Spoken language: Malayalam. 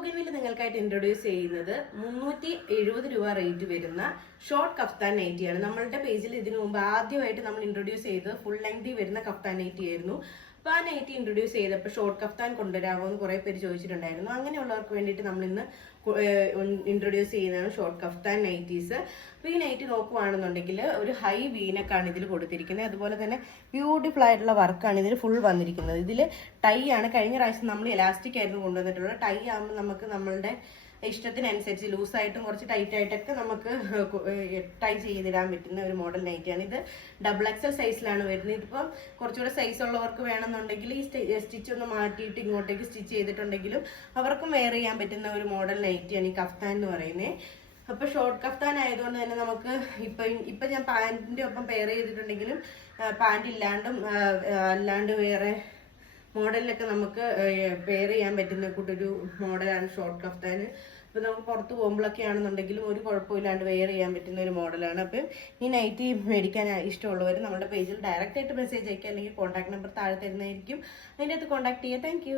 ബോഗൻവിൽ നിങ്ങൾക്കായിട്ട് ഇൻട്രൊഡ്യൂസ് ചെയ്യുന്നത് 370 രൂപ റേറ്റ് വരുന്ന ഷോർട്ട് കഫ്താൻ നൈറ്റിയാണ്. നമ്മളുടെ പേജിൽ ഇതിനു മുമ്പ് ആദ്യമായിട്ട് നമ്മൾ ഇൻട്രൊഡ്യൂസ് ചെയ്തത് ഫുൾ ലെങ്തി വരുന്ന കഫ്താൻ നൈറ്റി ആയിരുന്നു. അപ്പൊ ആ നൈറ്റി ഇൻട്രൊഡ്യൂസ് ചെയ്തപ്പോൾ ഷോർട്ട് കഫ്താൻ കൊണ്ടുവരാമോ എന്ന് കുറെ പേര് ചോദിച്ചിട്ടുണ്ടായിരുന്നു. അങ്ങനെയുള്ളവർക്ക് വേണ്ടിയിട്ട് നമ്മൾ ഇന്ന് ഇൻട്രൊഡ്യൂസ് ചെയ്യുന്നതാണ് ഷോർട്ട് കഫ്താൻ നൈറ്റീസ്. അപ്പൊ ഈ നൈറ്റി നോക്കുവാണെന്നുണ്ടെങ്കിൽ ഒരു ഹൈ വീനക്കാണ് ഇതിൽ കൊടുത്തിരിക്കുന്നത്. അതുപോലെ തന്നെ ബ്യൂട്ടിഫുൾ ആയിട്ടുള്ള വർക്കാണ് ഇതിൽ ഫുൾ വന്നിരിക്കുന്നത്. ഇതിൽ ടൈ ആണ്. കഴിഞ്ഞ പ്രാവശ്യം നമ്മൾ എലാസ്റ്റിക് ആയിരുന്നു കൊണ്ടുവന്നിട്ടുള്ളത്. ടൈ ആകുമ്പോൾ നമുക്ക് നമ്മളുടെ ഇഷ്ടത്തിനനുസരിച്ച് ലൂസായിട്ടും കുറച്ച് ടൈറ്റ് ആയിട്ടൊക്കെ നമുക്ക് ടൈ ചെയ്തിടാൻ പറ്റുന്ന ഒരു മോഡൽ നൈറ്റിയാണ്. ഇത് XXL സൈസിലാണ് വരുന്നത്. ഇതിപ്പം കുറച്ചുകൂടെ സൈസ് ഉള്ളവർക്ക് വേണമെന്നുണ്ടെങ്കിൽ ഈ സ്റ്റിച്ച് ഒന്ന് മാറ്റിയിട്ട് ഇങ്ങോട്ടേക്ക് സ്റ്റിച്ച് ചെയ്തിട്ടുണ്ടെങ്കിലും അവർക്കും വെയർ ചെയ്യാൻ പറ്റുന്ന ഒരു മോഡൽ നൈറ്റിയാണ് ഈ കഫ്താൻ എന്ന് പറയുന്നത്. അപ്പൊ ഷോർട്ട് കഫ്താൻ ആയതുകൊണ്ട് തന്നെ നമുക്ക് ഇപ്പൊ ഞാൻ പാന്റിന്റെ ഒപ്പം പെയർ ചെയ്തിട്ടുണ്ടെങ്കിലും പാന്റ് ഇല്ലാണ്ടും അല്ലാണ്ട് വേറെ മോഡലിലൊക്കെ നമുക്ക് പെയർ ചെയ്യാൻ പറ്റുന്ന കൂട്ടൊരു മോഡലാണ് ഷോർട്ട് കഫ്താൻ. അപ്പൊ നമുക്ക് പുറത്ത് പോകുമ്പോഴൊക്കെ ആണെന്നുണ്ടെങ്കിലും ഒരു കുഴപ്പമില്ലാണ്ട് വെയർ ചെയ്യാൻ പറ്റുന്ന ഒരു മോഡലാണ്. അപ്പം ഈ നൈറ്റി മേടിക്കാൻ ഇഷ്ടമുള്ളവർ നമ്മുടെ പേജിൽ ഡയറക്റ്റ് ആയിട്ട് മെസ്സേജ് അയക്കുക, അല്ലെങ്കിൽ കോൺടാക്ട് നമ്പർ താഴെ തരുന്നതായിരിക്കും. അതിൻ്റെ അകത്ത് കോൺടാക്ട് ചെയ്യുക. താങ്ക്